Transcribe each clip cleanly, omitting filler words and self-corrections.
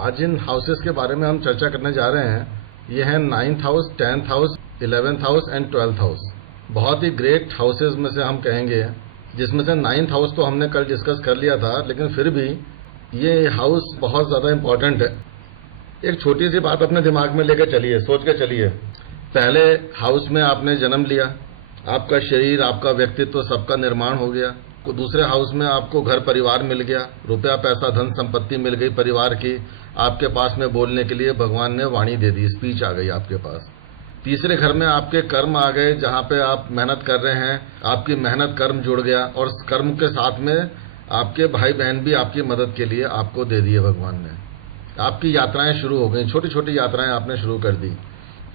आज जिन हाउसेस के बारे में हम चर्चा करने जा रहे हैं ये हैं 9th house, 10th house, 11th house and 12th house. बहुत ही ग्रेट हाउसेस में से हम कहेंगे, जिसमें से 9th हाउस तो हमने कल डिस्कस कर लिया था, लेकिन फिर भी ये हाउस बहुत ज़्यादा इम्पोर्टेंट है। एक छोटी सी बात अपने दिमाग में लेकर चलिए, सोच के चलिए। पहले हाउस में आपने जन्म लिया, आपका शरीर, आपका व्यक्तित्व सबका निर्माण हो गया। तो दूसरे हाउस में आपको घर परिवार मिल गया, रुपया पैसा धन संपत्ति मिल गई परिवार की, आपके पास में बोलने के लिए भगवान ने वाणी दे दी, स्पीच आ गई आपके पास। तीसरे घर में आपके कर्म आ गए, जहां पे आप मेहनत कर रहे हैं, आपकी मेहनत कर्म जुड़ गया, और कर्म के साथ में आपके भाई बहन भी आपकी मदद के लिए आपको दे दिए भगवान ने। आपकी यात्राएं शुरू हो गई, छोटी छोटी यात्राएं आपने शुरू कर दी।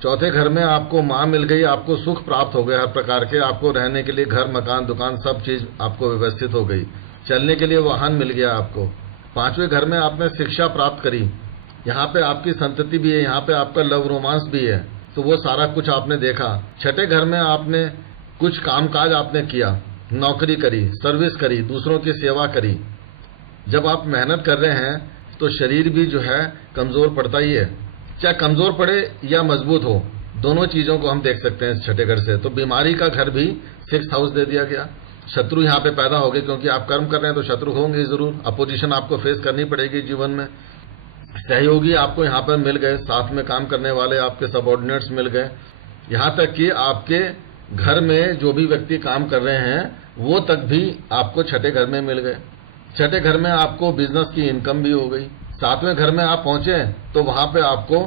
चौथे घर में आपको माँ मिल गई, आपको सुख प्राप्त हो गया हर प्रकार के, आपको रहने के लिए घर मकान दुकान सब चीज आपको व्यवस्थित हो गई, चलने के लिए वाहन मिल गया आपको। पांचवें घर में आपने शिक्षा प्राप्त करी, यहाँ पे आपकी संतति भी है, यहाँ पे आपका लव रोमांस भी है, तो वो सारा कुछ आपने देखा। छठे घर में आपने कुछ कामकाज आपने किया, नौकरी करी, सर्विस करी, दूसरों की सेवा करी। जब आप मेहनत कर रहे हैं तो शरीर भी जो है कमजोर पड़ता ही है, चाहे कमजोर पड़े या मजबूत हो, दोनों चीजों को हम देख सकते हैं इस छठे घर से। तो बीमारी का घर भी 6th हाउस दे दिया गया। शत्रु यहाँ पे पैदा हो गए, क्योंकि आप कर्म कर रहे हैं तो शत्रु होंगे जरूर, अपोजिशन आपको फेस करनी पड़ेगी जीवन में। सहयोगी आपको यहाँ पर मिल गए, साथ में काम करने वाले आपके सबऑर्डिनेट्स मिल गए। यहाँ तक कि आपके घर में जो भी व्यक्ति काम कर रहे हैं वो तक भी आपको छठे घर में मिल गए। छठे घर में आपको बिजनेस की इनकम भी हो गई। 7वें घर में आप पहुंचे तो वहां पे आपको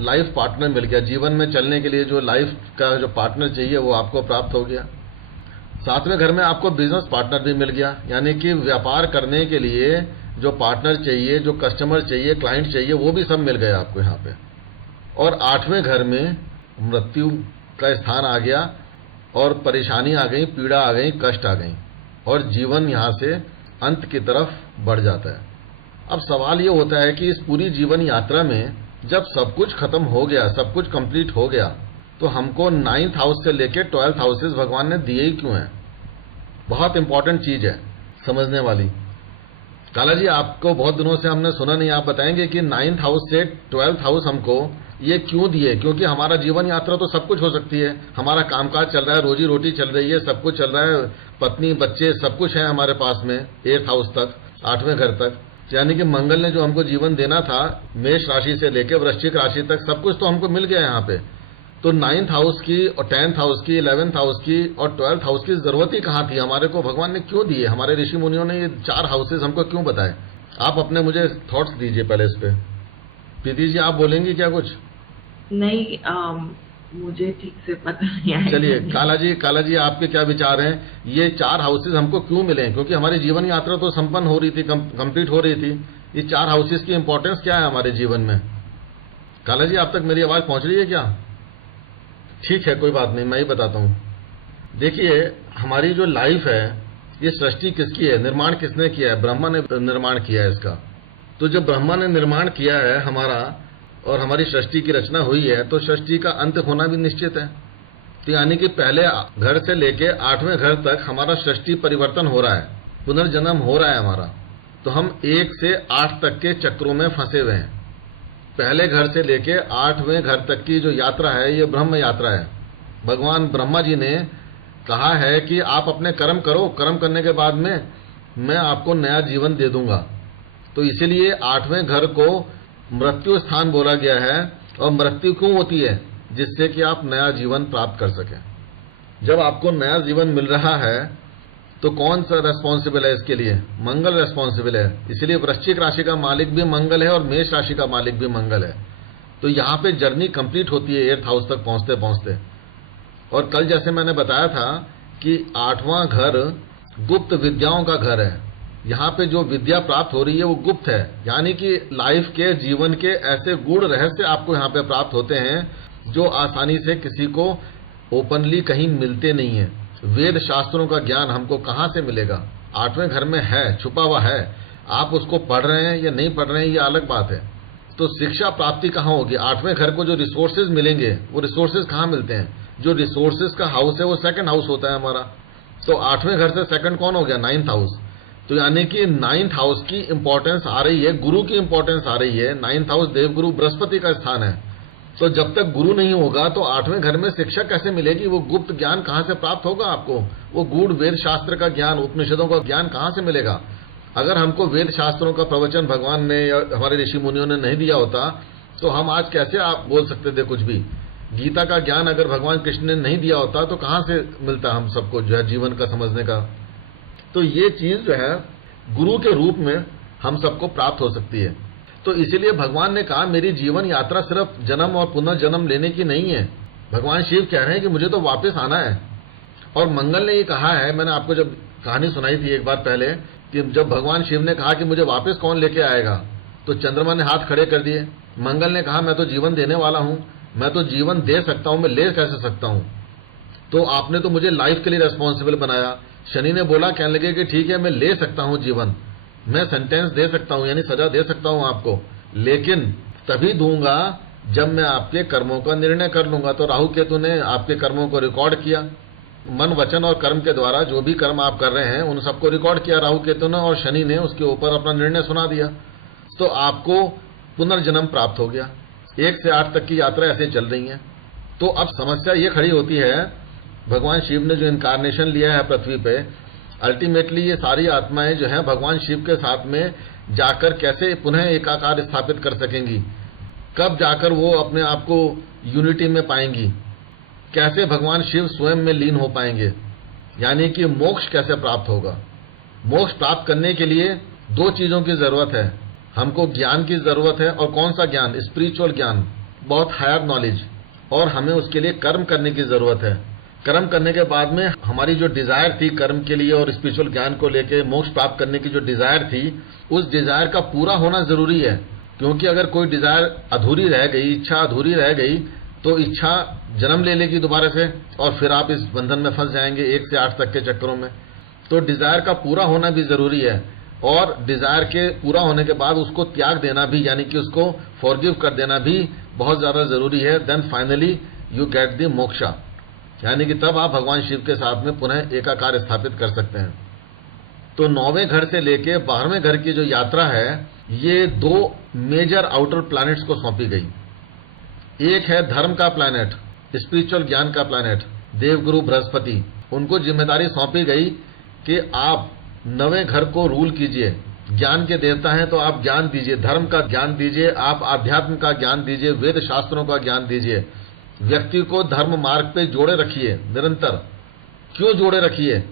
लाइफ पार्टनर मिल गया, जीवन में चलने के लिए जो लाइफ का जो पार्टनर चाहिए वो आपको प्राप्त हो गया। 7वें घर में आपको बिजनेस पार्टनर भी मिल गया, यानी कि व्यापार करने के लिए जो पार्टनर चाहिए, जो कस्टमर चाहिए, क्लाइंट चाहिए, वो भी सब मिल गए आपको यहाँ पे। और 8वें घर में मृत्यु का स्थान आ गया, और परेशानी आ गई, पीड़ा आ गई, कष्ट आ गई, और जीवन यहाँ से अंत की तरफ बढ़ जाता है। अब सवाल ये होता है कि इस पूरी जीवन यात्रा में जब सब कुछ खत्म हो गया, सब कुछ कंप्लीट हो गया, तो हमको 9th हाउस से लेके 12th हाउसेस भगवान ने दिए ही क्यों हैं? बहुत इंपॉर्टेंट चीज है समझने वाली। काला जी, आपको बहुत दिनों से हमने सुना नहीं, आप बताएंगे कि 9th हाउस से 12th हाउस हमको ये क्यों दिए? क्योंकि हमारा जीवन यात्रा तो सब कुछ हो सकती है, हमारा कामकाज चल रहा है, रोजी रोटी चल रही है, सब कुछ चल रहा है, पत्नी बच्चे सब कुछ है हमारे पास में 8th हाउस तक, 8वें घर तक। यानी कि मंगल ने जो हमको जीवन देना था, मेष राशि से लेकर वृश्चिक राशि तक सब कुछ तो हमको मिल गया यहाँ पे। तो 9th हाउस की और 10th हाउस की, 11th हाउस की और 12th हाउस की जरूरत ही कहाँ थी? हमारे को भगवान ने क्यों दिए? हमारे ऋषि मुनियों ने ये 4 हाउसेस हमको क्यों बताए? आप अपने मुझे थॉट्स दीजिए पहले इस पे। प्रीति जी, आप बोलेंगी क्या कुछ? नहीं, मुझे ठीक से पता नहीं आया। चलिए काला जी आपके क्या विचार हैं? ये 4 हाउसेस हमको क्यों मिले? क्योंकि हमारी जीवन यात्रा तो संपन्न हो रही थी, कंप्लीट हो रही थी। ये 4 हाउसेस की इंपॉर्टेंस क्या है हमारे जीवन में? काला जी, आप तक मेरी आवाज पहुंच रही है क्या? ठीक है, कोई बात नहीं, मैं ही बताता हूं। देखिए, हमारी जो लाइफ है, ये सृष्टि किसकी है? निर्माण किसने किया है? ब्रह्मा ने निर्माण किया है इसका। तो जब ब्रह्मा ने निर्माण किया है हमारा, और हमारी सृष्टि की रचना हुई है, तो सृष्टि का अंत होना भी निश्चित है। तो यानी कि पहले घर से लेके 8वें घर तक हमारा सृष्टि परिवर्तन हो रहा है, पुनर्जन्म हो रहा है हमारा। तो हम 1 से 8 तक के चक्रों में फंसे हुए हैं। पहले घर से लेके 8वें घर तक की जो यात्रा है, ये ब्रह्म यात्रा है। भगवान ब्रह्मा जी ने कहा है कि आप अपने कर्म करो, कर्म करने के बाद में मैं आपको नया जीवन दे दूंगा। तो इसीलिए 8वें घर को मृत्यु स्थान बोला गया है। और मृत्यु क्यों होती है? जिससे कि आप नया जीवन प्राप्त कर सकें। जब आपको नया जीवन मिल रहा है तो कौन सा रेस्पॉन्सिबल है इसके लिए? मंगल रेस्पॉन्सिबल है। इसलिए वृश्चिक राशि का मालिक भी मंगल है और मेष राशि का मालिक भी मंगल है। तो यहाँ पे जर्नी कंप्लीट होती है 8th हाउस तक पहुंचते पहुंचते। और कल जैसे मैंने बताया था कि 8वां घर गुप्त विद्याओं का घर है। यहाँ पे जो विद्या प्राप्त हो रही है वो गुप्त है, यानी कि लाइफ के, जीवन के ऐसे गूढ़ रहस्य आपको यहाँ पे प्राप्त होते हैं जो आसानी से किसी को ओपनली कहीं मिलते नहीं है। वेद शास्त्रों का ज्ञान हमको कहाँ से मिलेगा? 8वें घर में है, छुपा हुआ है। आप उसको पढ़ रहे हैं या नहीं पढ़ रहे हैं, ये अलग बात है। तो शिक्षा प्राप्ति कहाँ होगी? 8वें घर को जो रिसोर्सेज मिलेंगे, वो रिसोर्सेज कहाँ मिलते हैं? जो रिसोर्सेज का हाउस है वो 2nd हाउस होता है हमारा। तो 8वें घर से 2nd कौन हो गया? 9th house. तो यानी कि 9th हाउस की इंपॉर्टेंस आ रही है, गुरु की इंपॉर्टेंस आ रही है। 9th हाउस देवगुरु बृहस्पति का स्थान है। तो जब तक गुरु नहीं होगा तो 8वें घर में शिक्षा कैसे मिलेगी? वो गुप्त ज्ञान कहां से प्राप्त होगा आपको? वो गूढ़ वेद शास्त्र का ज्ञान, उपनिषदों का ज्ञान कहां से मिलेगा? अगर हमको वेद शास्त्रों का प्रवचन भगवान ने या हमारे ऋषि मुनियों ने नहीं दिया होता तो हम आज कैसे आप बोल सकते थे कुछ भी? गीता का ज्ञान अगर भगवान कृष्ण ने नहीं दिया होता तो कहां से मिलता हम सबको जो है जीवन का समझने का? तो ये चीज जो है गुरु के रूप में हम सबको प्राप्त हो सकती है। तो इसीलिए भगवान ने कहा मेरी जीवन यात्रा सिर्फ जन्म और पुनर्जन्म लेने की नहीं है। भगवान शिव कह रहे हैं कि मुझे तो वापस आना है। और मंगल ने ये कहा है, मैंने आपको जब कहानी सुनाई थी एक बार पहले, कि जब भगवान शिव ने कहा कि मुझे वापस कौन लेके आएगा, तो चंद्रमा ने हाथ खड़े कर दिए। मंगल ने कहा मैं तो जीवन देने वाला हूं, मैं तो जीवन दे सकता हूं, मैं ले कैसे सकता हूं? तो आपने तो मुझे लाइफ के लिए रेस्पॉन्सिबल बनाया। शनि ने बोला, कहने लगे कि ठीक है मैं ले सकता हूं जीवन, मैं सेंटेंस दे सकता हूं यानी सजा दे सकता हूं आपको, लेकिन तभी दूंगा जब मैं आपके कर्मों का निर्णय कर लूंगा। तो राहु केतु ने आपके कर्मों को रिकॉर्ड किया, मन वचन और कर्म के द्वारा जो भी कर्म आप कर रहे हैं उन सबको रिकॉर्ड किया राहु केतु ने, और शनि ने उसके ऊपर अपना निर्णय सुना दिया। तो आपको पुनर्जन्म प्राप्त हो गया। 1 से 8 तक की यात्रा ऐसे चल रही है। तो अब समस्या ये खड़ी होती है, भगवान शिव ने जो इनकारनेशन लिया है पृथ्वी पे, अल्टीमेटली ये सारी आत्माएं जो हैं भगवान शिव के साथ में जाकर कैसे पुनः एकाकार स्थापित कर सकेंगी? कब जाकर वो अपने आप को यूनिटी में पाएंगी? कैसे भगवान शिव स्वयं में लीन हो पाएंगे? यानी कि मोक्ष कैसे प्राप्त होगा? मोक्ष प्राप्त करने के लिए 2 चीजों की जरूरत है। हमको ज्ञान की जरूरत है, और कौन सा ज्ञान? स्पिरिचुअल ज्ञान, बहुत हायर नॉलेज। और हमें उसके लिए कर्म करने की जरूरत है। कर्म करने के बाद में हमारी जो डिजायर थी कर्म के लिए और स्पिरिचुअल ज्ञान को लेके मोक्ष प्राप्त करने की जो डिजायर थी, उस डिजायर का पूरा होना जरूरी है। क्योंकि अगर कोई डिजायर अधूरी रह गई, इच्छा अधूरी रह गई, तो इच्छा जन्म ले लेगी दोबारा से, और फिर आप इस बंधन में फंस जाएंगे 1 से 8 तक के चक्करों में। तो डिजायर का पूरा होना भी जरूरी है, और डिजायर के पूरा होने के बाद उसको त्याग देना भी, यानी कि उसको फॉरगिव कर देना भी बहुत ज्यादा जरूरी है। Then finally you get the moksha, यानी कि तब आप भगवान शिव के साथ में पुनः एकाकार स्थापित कर सकते हैं। तो 9वें घर से लेके 12वें घर की जो यात्रा है, ये 2 मेजर आउटर प्लैनेट्स को सौंपी गई। एक है धर्म का प्लैनेट, स्पिरिचुअल ज्ञान का प्लैनेट, देवगुरु बृहस्पति। उनको जिम्मेदारी सौंपी गई कि आप 9वें घर को रूल कीजिए। ज्ञान के देवता हैं तो आप ज्ञान दीजिए, धर्म का ज्ञान दीजिए, आप आध्यात्म का ज्ञान दीजिए, वेद शास्त्रों का ज्ञान दीजिए। व्यक्ति को धर्म मार्ग पे जोड़े रखिए निरंतर। क्यों जोड़े रखिए?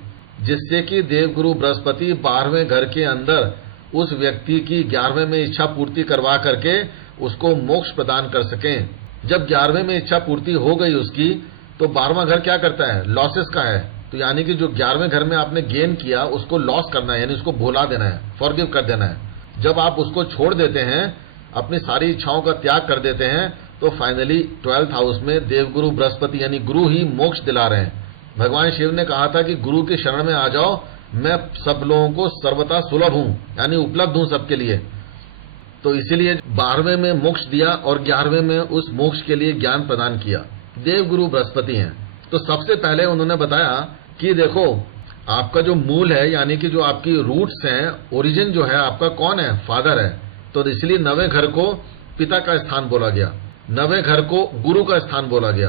जिससे कि देवगुरु बृहस्पति 12वें घर के अंदर उस व्यक्ति की 11वें में इच्छा पूर्ति करवा करके उसको मोक्ष प्रदान कर सकें। जब 11वें में इच्छा पूर्ति हो गई उसकी, तो 12वां घर क्या करता है? लॉसेस का है। तो यानी कि जो 11वें घर में आपने गेन किया उसको लॉस करना है, यानी उसको भुला देना है, फॉरगिव कर देना है। जब आप उसको छोड़ देते हैं, अपनी सारी इच्छाओं का त्याग कर देते हैं, तो फाइनली 12th हाउस में देवगुरु बृहस्पति यानी गुरु ही मोक्ष दिला रहे हैं। भगवान शिव ने कहा था कि गुरु की शरण में आ जाओ, मैं सब लोगों को सर्वथा सुलभ हूं, यानी उपलब्ध हूं सबके लिए। तो इसीलिए 12वें में मोक्ष दिया और 11वें में उस मोक्ष के लिए ज्ञान प्रदान किया। देवगुरु बृहस्पति हैं। तो सबसे पहले उन्होंने बताया कि देखो आपका जो मूल है, यानी कि जो आपकी रूट्स हैं, ओरिजिन जो है आपका कौन है? फादर है। तो इसलिए 9वें घर को पिता का स्थान बोला गया, 9वें घर को गुरु का स्थान बोला गया।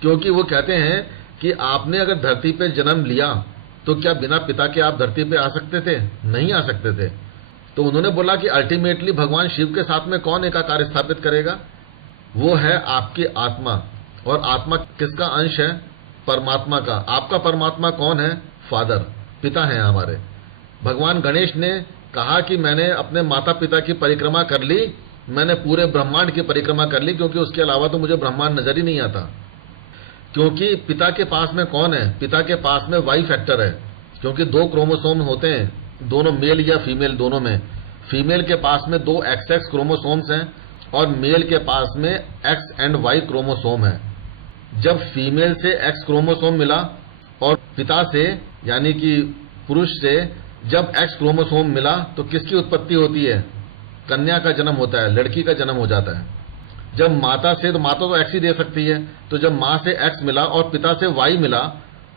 क्योंकि वो कहते हैं कि आपने अगर धरती पे जन्म लिया तो क्या बिना पिता के आप धरती पे आ सकते थे? नहीं आ सकते थे। तो उन्होंने बोला कि अल्टीमेटली भगवान शिव के साथ में कौन एकाकार स्थापित करेगा? वो है आपकी आत्मा। और आत्मा किसका अंश है? परमात्मा का। आपका परमात्मा कौन है? फादर, पिता है हमारे। भगवान गणेश ने कहा कि मैंने अपने माता पिता की परिक्रमा कर ली, मैंने पूरे ब्रह्मांड की परिक्रमा कर ली, क्योंकि उसके अलावा तो मुझे ब्रह्मांड नजर ही नहीं आता। क्योंकि पिता के पास में कौन है? पिता के पास में वाई फैक्टर है। क्योंकि 2 क्रोमोसोम होते हैं, दोनों मेल या फीमेल दोनों में। फीमेल के पास में 2 XX क्रोमोसोम्स हैं और मेल के पास में X एंड Y क्रोमोसोम है। जब फीमेल से X क्रोमोसोम मिला और पिता से यानी कि पुरुष से जब X क्रोमोसोम मिला, तो किसकी उत्पत्ति होती है? कन्या का जन्म होता है, लड़की का जन्म हो जाता है। जब माता से, तो माता तो X ही दे सकती है, तो जब मां से X मिला और पिता से Y मिला,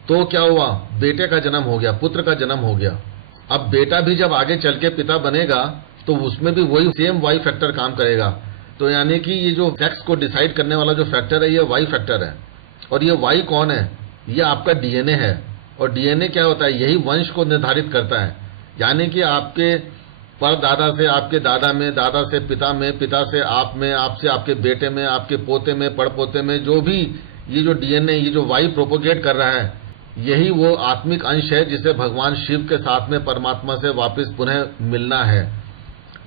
तो क्या हुआ? बेटे का जन्म हो गया, पुत्र का जन्म हो गया। अब बेटा भी जब आगे चल के पिता बनेगा तो उसमें भी वही सेम वाई फैक्टर काम करेगा। तो यानी कि ये जो सेक्स को डिसाइड करने वाला जो फैक्टर है ये वाई फैक्टर है। और ये वाई कौन है? ये आपका डीएनए है। और डीएनए क्या होता है? यही वंश को निर्धारित करता है। यानी कि आपके परदादा से आपके दादा में, दादा से पिता में, पिता से आप में, आपसे आपके बेटे में, आपके पोते में, पड़पोते में, जो भी ये जो डीएनए, ये जो वाई प्रोपोगेट कर रहा है, यही वो आत्मिक अंश है जिसे भगवान शिव के साथ में परमात्मा से वापस पुनः मिलना है।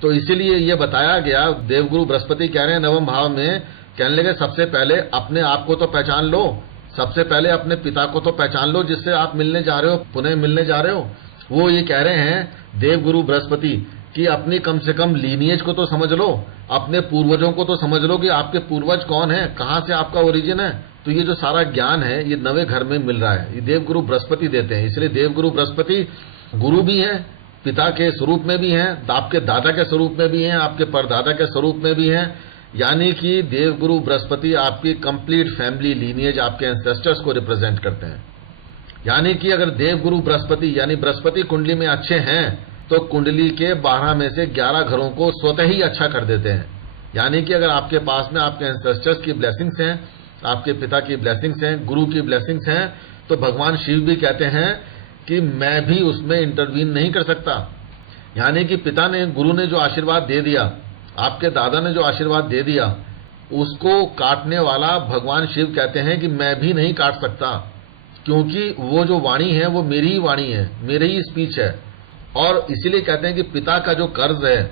तो इसीलिए ये बताया गया, देवगुरु बृहस्पति कह रहे हैं नवम भाव में, कहने लगे सबसे पहले अपने आप को तो पहचान लो, सबसे पहले अपने पिता को तो पहचान लो जिससे आप मिलने जा रहे हो, पुनः मिलने जा रहे हो। वो ये कह रहे हैं देवगुरु बृहस्पति कि अपनी कम से कम लीनिएज को तो समझ लो, अपने पूर्वजों को तो समझ लो कि आपके पूर्वज कौन है, कहां से आपका ओरिजिन है। तो ये जो सारा ज्ञान है ये नवे घर में मिल रहा है, ये देवगुरु बृहस्पति देते हैं। इसलिए देवगुरु बृहस्पति गुरु भी है, पिता के स्वरूप में भी हैं, आपके दादा के स्वरूप में भी हैं, आपके परदादा के स्वरूप में भी हैं। यानी कि देवगुरु बृहस्पति आपकी कंप्लीट फैमिली लीनिएज, आपके एंसेस्टर्स को रिप्रेजेंट करते हैं। यानी कि अगर देवगुरु बृहस्पति यानी बृहस्पति कुंडली में अच्छे हैं तो कुंडली के 12 में से 11 घरों को स्वतः ही अच्छा कर देते हैं। यानी कि अगर आपके पास में आपके एंसेस्टर्स की ब्लेसिंग्स हैं, आपके पिता की ब्लेसिंग्स हैं, गुरु की ब्लेसिंग्स हैं, तो भगवान शिव भी कहते हैं कि मैं भी उसमें इंटरवीन नहीं कर सकता। यानी कि पिता ने, गुरु ने जो आशीर्वाद दे दिया, आपके दादा ने जो आशीर्वाद दे दिया, उसको काटने वाला भगवान शिव कहते हैं कि मैं भी नहीं काट सकता, क्योंकि वो जो वाणी है वो मेरी ही वाणी है, मेरी ही स्पीच है। और इसीलिए कहते हैं कि पिता का जो कर्ज है,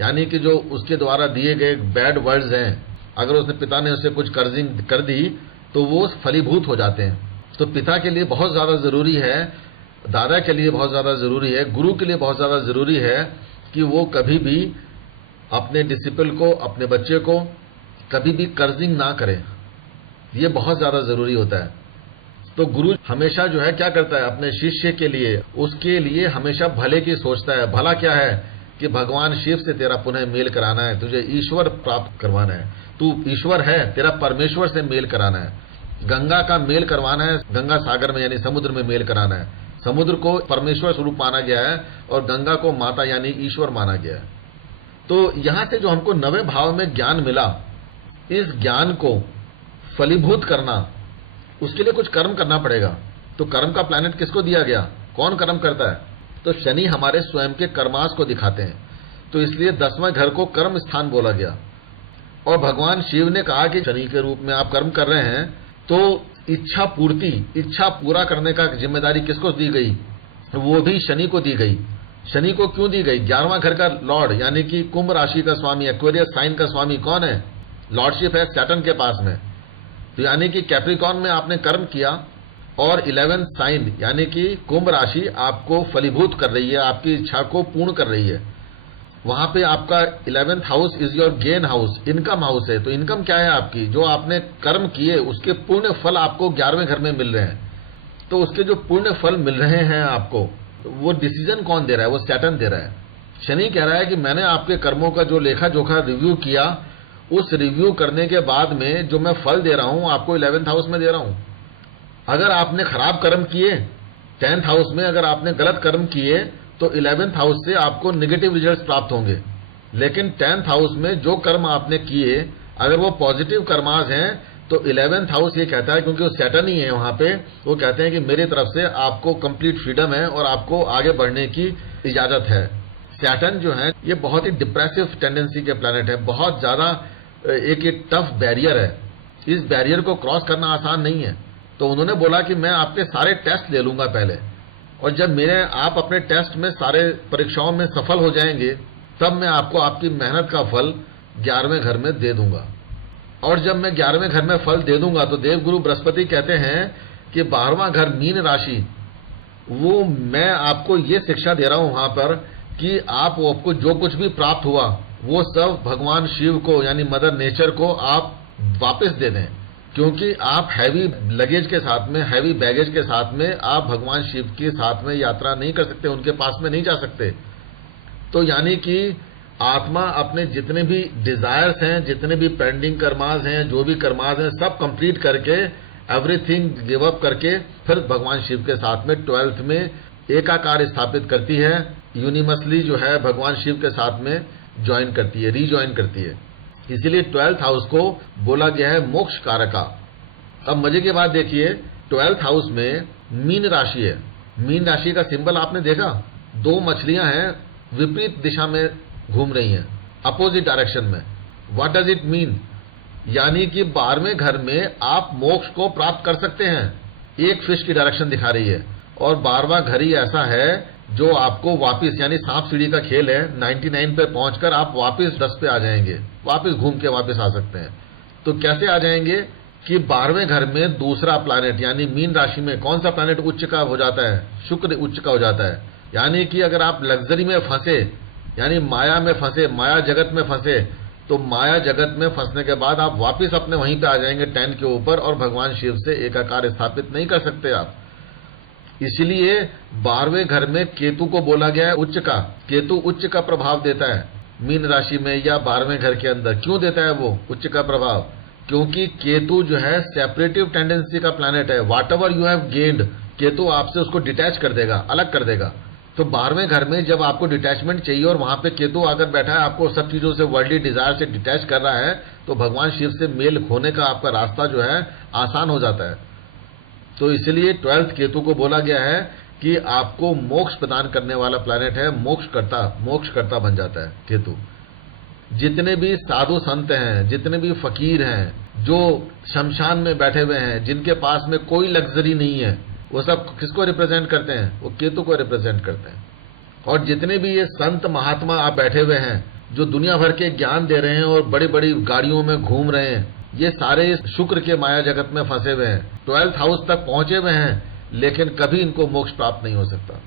यानी कि जो उसके द्वारा दिए गए बैड वर्ड्स हैं, अगर उसने, पिता ने उसे कुछ कर्जिंग कर दी तो वो फलीभूत हो जाते हैं। तो पिता के लिए बहुत ज्यादा जरूरी है, दादा के लिए बहुत ज्यादा जरूरी है, गुरु के लिए बहुत ज्यादा जरूरी है कि वो कभी भी अपने डिसिपल को, अपने बच्चे को कभी भी कर्जिंग ना करे। ये बहुत ज्यादा जरूरी होता है। तो गुरु हमेशा जो है क्या करता है अपने शिष्य के लिए, उसके लिए हमेशा भले की सोचता है। भला क्या है कि भगवान शिव से तेरा पुनः मेल कराना है, तुझे ईश्वर प्राप्त करवाना है, तू ईश्वर है, तेरा परमेश्वर से मेल कराना है, गंगा का मेल करवाना है, गंगा सागर में यानी समुद्र में मेल कराना है। समुद्र को परमेश्वर स्वरूप माना गया है और गंगा को माता यानी ईश्वर माना गया है। तो यहां से जो हमको नवे भाव में ज्ञान मिला, इस ज्ञान को फलीभूत करना, उसके लिए कुछ कर्म करना पड़ेगा। तो कर्म का प्लैनेट किसको दिया गया? कौन कर्म करता है? तो शनि हमारे स्वयं के कर्मास को दिखाते हैं। तो इसलिए 10वां घर को कर्म स्थान बोला गया। और भगवान शिव ने कहा कि शनि के रूप में आप कर्म कर रहे हैं, तो इच्छा पूर्ति, इच्छा पूरा करने का जिम्मेदारी किसको दी गई? वो भी शनि को दी गई। शनि को क्यों दी गई? 11वां घर का लॉर्ड यानी कि कुंभ राशि का स्वामी, एक्वेरियस साइन का स्वामी कौन है? लॉर्डशिप है सैटर्न के पास में। तो यानी कि कैप्रिकॉर्न में आपने कर्म किया और 11th साइन यानी कि कुंभ राशि आपको फलीभूत कर रही है, आपकी इच्छा को पूर्ण कर रही है। वहां पे आपका 11th house is your gain house, income house है। तो इनकम क्या है आपकी? जो आपने कर्म किए उसके पूर्ण फल आपको 11वें घर में मिल रहे हैं। तो उसके जो पूर्ण फल मिल रहे हैं आपको, वो डिसीजन कौन दे रहा है? वो सैटर्न दे रहा है। शनि कह रहा है कि मैंने आपके कर्मों का जो लेखा जोखा रिव्यू किया, उस रिव्यू करने के बाद में जो मैं फल दे रहा हूं आपको 11th हाउस में दे रहा हूं। अगर आपने खराब कर्म किए 10th हाउस में, अगर आपने गलत कर्म किए तो 11th हाउस से आपको नेगेटिव रिजल्ट्स प्राप्त होंगे। लेकिन 10th हाउस में जो कर्म आपने किए, अगर वो पॉजिटिव कर्मास हैं तो 11th हाउस ये कहता है, क्योंकि वो सैटर्न ही है वहां पे, वो कहते हैं कि मेरी तरफ से आपको कंप्लीट फ्रीडम है और आपको आगे बढ़ने की इजाजत है। सैटर्न जो है ये बहुत ही डिप्रेसिव टेंडेंसी के प्लैनेट है, बहुत ज्यादा एक टफ बैरियर है। इस बैरियर को क्रॉस करना आसान नहीं है। तो उन्होंने बोला कि मैं आपके सारे टेस्ट ले लूंगा पहले, और जब आप अपने टेस्ट में सारे परीक्षाओं में सफल हो जाएंगे, तब मैं आपको आपकी मेहनत का फल 11वें घर में दे दूंगा। और जब मैं 11वें घर में फल दे दूंगा तो देवगुरु बृहस्पति कहते हैं कि 12वां घर मीन राशि, वो मैं आपको ये शिक्षा दे रहा हूं वहां पर कि आपको जो कुछ भी प्राप्त हुआ वो सब भगवान शिव को यानी मदर नेचर को आप वापस दे दें, क्योंकि आप हैवी लगेज के साथ में, हैवी बैगेज के साथ में आप भगवान शिव के साथ में यात्रा नहीं कर सकते, उनके पास में नहीं जा सकते। तो यानी कि आत्मा अपने जितने भी डिजायर्स हैं, जितने भी पेंडिंग कर्मास हैं, जो भी कर्मास हैं, सब कंप्लीट करके एवरीथिंग गिव अप करके फिर भगवान शिव के साथ में 12th में एकाकार स्थापित करती है, यूनिमसली जो है भगवान शिव के साथ में ज्वाइन करती है, रीज्वाइन करती है। इसीलिए 12th हाउस को बोला गया है मोक्ष कारका। अब मजे की बात देखिए, 12th हाउस में मीन राशि है। मीन राशि का सिंबल आपने देखा, 2 मछलियां हैं, विपरीत दिशा में घूम रही हैं, अपोजिट डायरेक्शन में। What does it mean? यानी कि 12वें घर में आप मोक्ष को प्राप्त कर सकते हैं। एक फिश की डायरेक्शन दिखा रही है, और 12वां घर ही ऐसा है जो आपको वापस, यानी सांप सीढ़ी का खेल है, 99 पे पहुंचकर आप वापस 10 पे आ जाएंगे, वापस घूम के वापस आ सकते हैं। तो कैसे आ जाएंगे कि 12वें घर में दूसरा प्लैनेट यानी मीन राशि में कौन सा प्लैनेट उच्च का हो जाता है? शुक्र उच्च का हो जाता है। यानी कि अगर आप लग्जरी में फंसे, यानी माया में फंसे, माया जगत में फंसे, तो माया जगत में फंसने के बाद आप वापस अपने वहीं पे आ जाएंगे 10 के ऊपर, और भगवान शिव से एकाकार स्थापित नहीं कर सकते आप। इसलिए 12वें घर में केतु को बोला गया है उच्च का। केतु उच्च का प्रभाव देता है मीन राशि में या 12वें घर के अंदर। क्यों देता है वो उच्च का प्रभाव? क्योंकि केतु जो है सेपरेटिव टेंडेंसी का प्लैनेट है। What ever you have gained, Ketu आपसे उसको डिटैच कर देगा, अलग कर देगा। तो 12वें घर में जब आपको डिटैचमेंट चाहिए और वहां पे केतु आकर बैठा है, आपको सब चीजों से, वर्ल्डली डिजायर से डिटैच कर रहा है, तो भगवान शिव से मेल खोने का आपका रास्ता जो है आसान हो जाता है। तो इसलिए 12th केतु को बोला गया है कि आपको मोक्ष प्रदान करने वाला प्लैनेट है, मोक्षकर्ता बन जाता है केतु। जितने भी साधु संत हैं, जितने भी फकीर हैं, जो शमशान में बैठे हुए हैं, जिनके पास में कोई लग्जरी नहीं है, वो सब किसको रिप्रेजेंट करते हैं? वो केतु को रिप्रेजेंट करते हैं। और जितने भी ये संत महात्मा आप बैठे हुए हैं, जो दुनिया भर के ज्ञान दे रहे हैं और बड़ी बड़ी गाड़ियों में घूम रहे हैं, ये सारे शुक्र के माया जगत में फंसे हुए हैं, 12th हाउस तक पहुंचे हुए हैं, लेकिन कभी इनको मोक्ष प्राप्त नहीं हो सकता।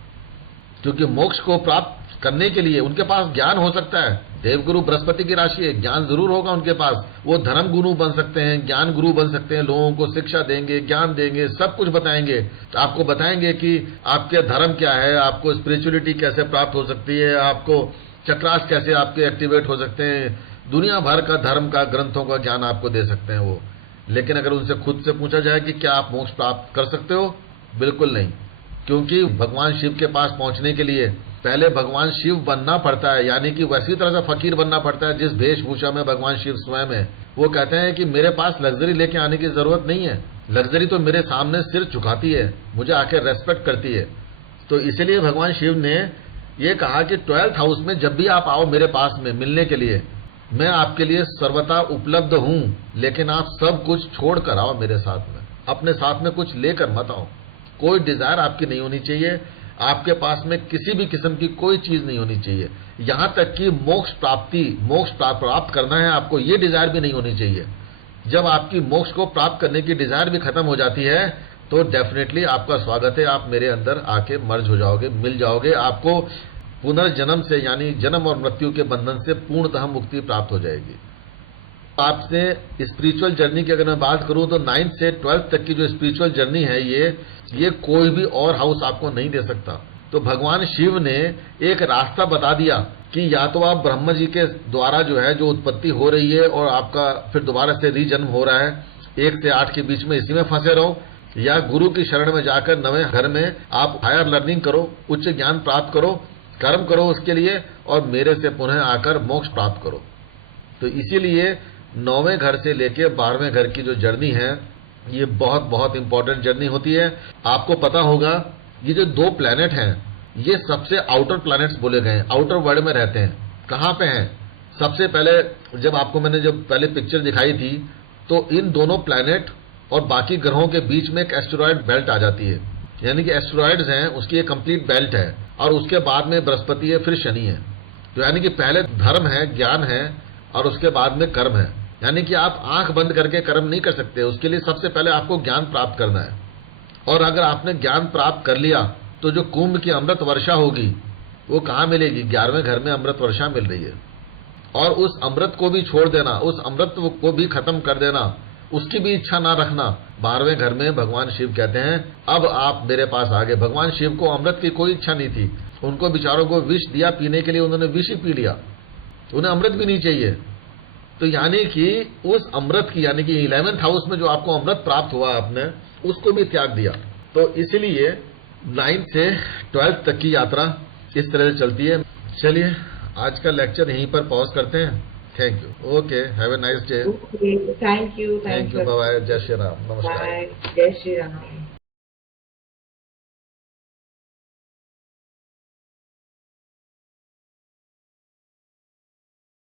क्योंकि मोक्ष को प्राप्त करने के लिए उनके पास ज्ञान हो सकता है। देवगुरु बृहस्पति की राशि है, ज्ञान जरूर होगा उनके पास। वो धर्म गुरु बन सकते हैं, ज्ञान गुरु बन सकते हैं, लोगों को शिक्षा देंगे, ज्ञान देंगे, सब कुछ बताएंगे। आपको बताएंगे कि आपके धर्म क्या है, आपको स्पिरिचुअलिटी कैसे प्राप्त हो सकती है, आपको चक्रास कैसे आपके एक्टिवेट हो सकते हैं, दुनिया भर का धर्म का, ग्रंथों का ज्ञान आपको दे सकते हैं वो। लेकिन अगर उनसे खुद से पूछा जाए कि क्या आप मोक्ष प्राप्त कर सकते हो, बिल्कुल नहीं। क्योंकि भगवान शिव के पास पहुंचने के लिए पहले भगवान शिव बनना पड़ता है, यानी कि वैसी तरह से फकीर बनना पड़ता है जिस वेशभूषा में भगवान शिव स्वयं है। वो कहते हैं कि मेरे पास लग्जरी लेके आने की जरूरत नहीं है, लग्जरी तो मेरे सामने सिर झुकाती है, मुझे आके रेस्पेक्ट करती है। तो इसलिए भगवान शिव ने ये कहा कि 12th हाउस में जब भी आप आओ मेरे पास में मिलने के लिए, मैं आपके लिए सर्वथा उपलब्ध हूं, लेकिन आप सब कुछ छोड़ कर आओ मेरे साथ में, अपने साथ में कुछ लेकर मत आओ। कोई डिजायर आपकी नहीं होनी चाहिए, आपके पास में किसी भी किस्म की कोई चीज नहीं होनी चाहिए। यहां तक कि मोक्ष प्राप्त करना है आपको, ये डिजायर भी नहीं होनी चाहिए। जब आपकी मोक्ष को प्राप्त करने की डिजायर भी खत्म हो जाती है, तो डेफिनेटली आपका स्वागत है, आप मेरे अंदर आके मर्ज हो जाओगे, मिल जाओगे। आपको पुनर्जन्म से, यानी जन्म और मृत्यु के बंधन से पूर्णतः मुक्ति प्राप्त हो जाएगी। आपसे स्पिरिचुअल जर्नी की अगर मैं बात करूं, तो 9th से 12th तक की जो स्पिरिचुअल जर्नी है, ये कोई भी और हाउस आपको नहीं दे सकता। तो भगवान शिव ने एक रास्ता बता दिया कि या तो आप ब्रह्मा जी के द्वारा जो है, जो उत्पत्ति हो रही है और आपका फिर दोबारा से रीजन्म हो रहा है, 1 से 8 के बीच में इसी में फंसे रहो, या गुरु की शरण में जाकर नवे घर में आप हायर लर्निंग करो, उच्च ज्ञान प्राप्त करो, कर्म करो उसके लिए, और मेरे से पुनः आकर मोक्ष प्राप्त करो। तो इसीलिए 9वें घर से लेके 12वें घर की जो जर्नी है, ये बहुत बहुत इंपॉर्टेंट जर्नी होती है। आपको पता होगा ये जो 2 प्लैनेट हैं, ये सबसे आउटर प्लैनेट्स बोले गए हैं, आउटर वर्ल्ड में रहते हैं। कहां पे हैं? सबसे पहले जब आपको मैंने जब पहले पिक्चर दिखाई थी, तो इन दोनों प्लैनेट और बाकी ग्रहों के बीच में एक एस्टेरॉयड बेल्ट आ जाती है, यानी कि एस्टेरॉयड्स हैं, उसकी एक कंप्लीट बेल्ट है, और उसके बाद में बृहस्पति है, फिर शनि है। तो यानी कि पहले धर्म है, ज्ञान है, और उसके बाद में कर्म है। यानी कि आप आंख बंद करके कर्म नहीं कर सकते, उसके लिए सबसे पहले आपको ज्ञान प्राप्त करना है। और अगर आपने ज्ञान प्राप्त कर लिया, तो जो कुंभ की अमृत वर्षा होगी वो कहां मिलेगी? 11वें घर में अमृत वर्षा मिल रही है। और उस अमृत को भी छोड़ देना, उस अमृत को भी खत्म कर देना, उसकी भी इच्छा ना रखना। 12वें घर में भगवान शिव कहते हैं अब आप मेरे पास आ गए। भगवान शिव को अमृत की कोई इच्छा नहीं थी, उनको बेचारों को विष दिया पीने के लिए, उन्होंने विष ही पी लिया, उन्हें अमृत भी नहीं चाहिए। तो यानी कि उस अमृत की, यानी कि 11th हाउस में जो आपको अमृत प्राप्त हुआ, आपने उसको भी त्याग दिया। तो इसलिए 9th से 12th तक की यात्रा इस तरह से चलती है। चलिए आज का लेक्चर यहीं पर पॉज करते हैं। Thank you. Okay, have a nice day. Okay, thank you. Thank you. Bye bye. जय श्री राम। नमस्कार। Bye. Jai Shri Ram.